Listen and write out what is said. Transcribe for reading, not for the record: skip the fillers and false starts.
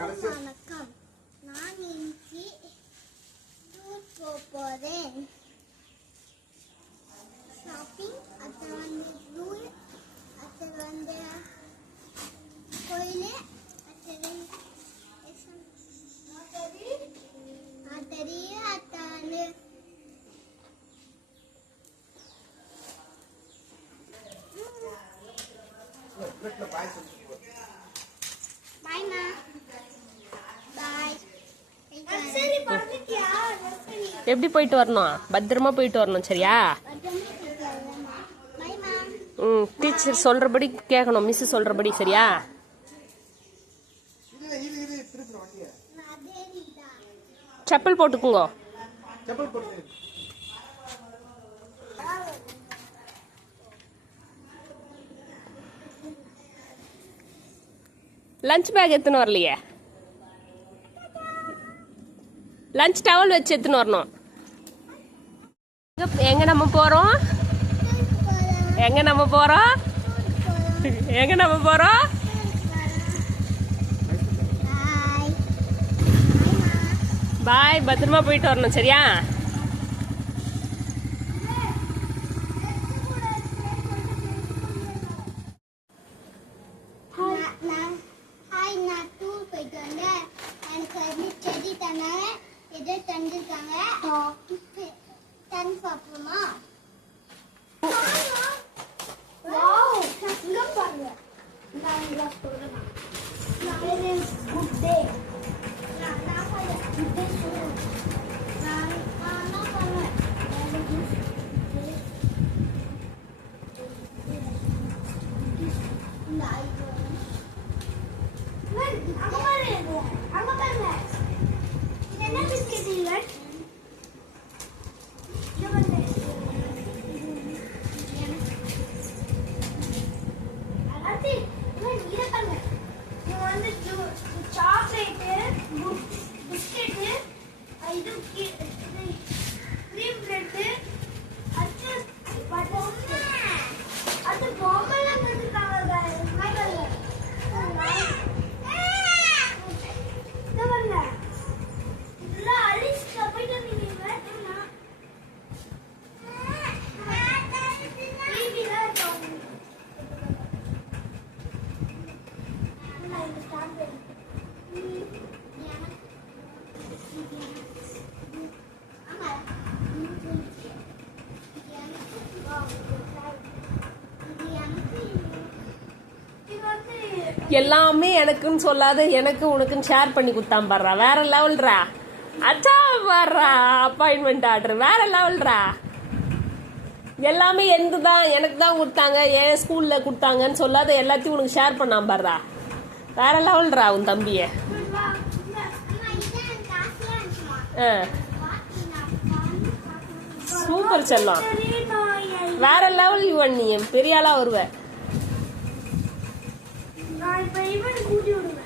வணக்கம். நான் இன்னைக்கு டூர் போறேன். ஷாப்பிங், அது வந்து டூர், அது வந்து கோயில், அது எப்படி போயிட்டு வரணும்? பத்திரமா போயிட்டு வரணும், சரியா? டீச்சர் சொல்றபடி கேட்கணும், மிஸ் சொல்றபடி, சரியா? செப்பல் போட்டுக்குங்க. லஞ்ச் பேக் எடுத்துன்னு வரலையே. லஞ்ச் டவல் வச்சு எடுத்துன்னு வரணும். எங்க நம்ம போறோம்? எங்க நம்ம போறோம்? எங்க நம்ம போறோம்? பாய், பத்திரமா போயிட்டு வரணும், சரியா? எல்லாமே எனக்குன்னு சொல்லாத, எனக்கு உனக்குன்னு ஷேர் பண்ணி கொடுத்தான் பாடுறா. வேற லெவல்ரா. அச்சா பாடுறா, அப்பாயின்மெண்ட் ஆர்டர் வேற லெவல்ரா. எல்லாமே எனக்கு தான் கொடுத்தாங்க, என் ஸ்கூல்ல கொடுத்தாங்கன்னு சொல்லாத, எல்லாத்தையும் உனக்கு ஷேர் பண்ணாம பாடுறா. வேற லெவல்ரா உன் தம்பிய. சூப்பர் செல்லம், வேற லெவல். இவன் நீ பெரிய ஆளா வருவ. நான் இப்ப இவன் கூட்டி விடுவேன்.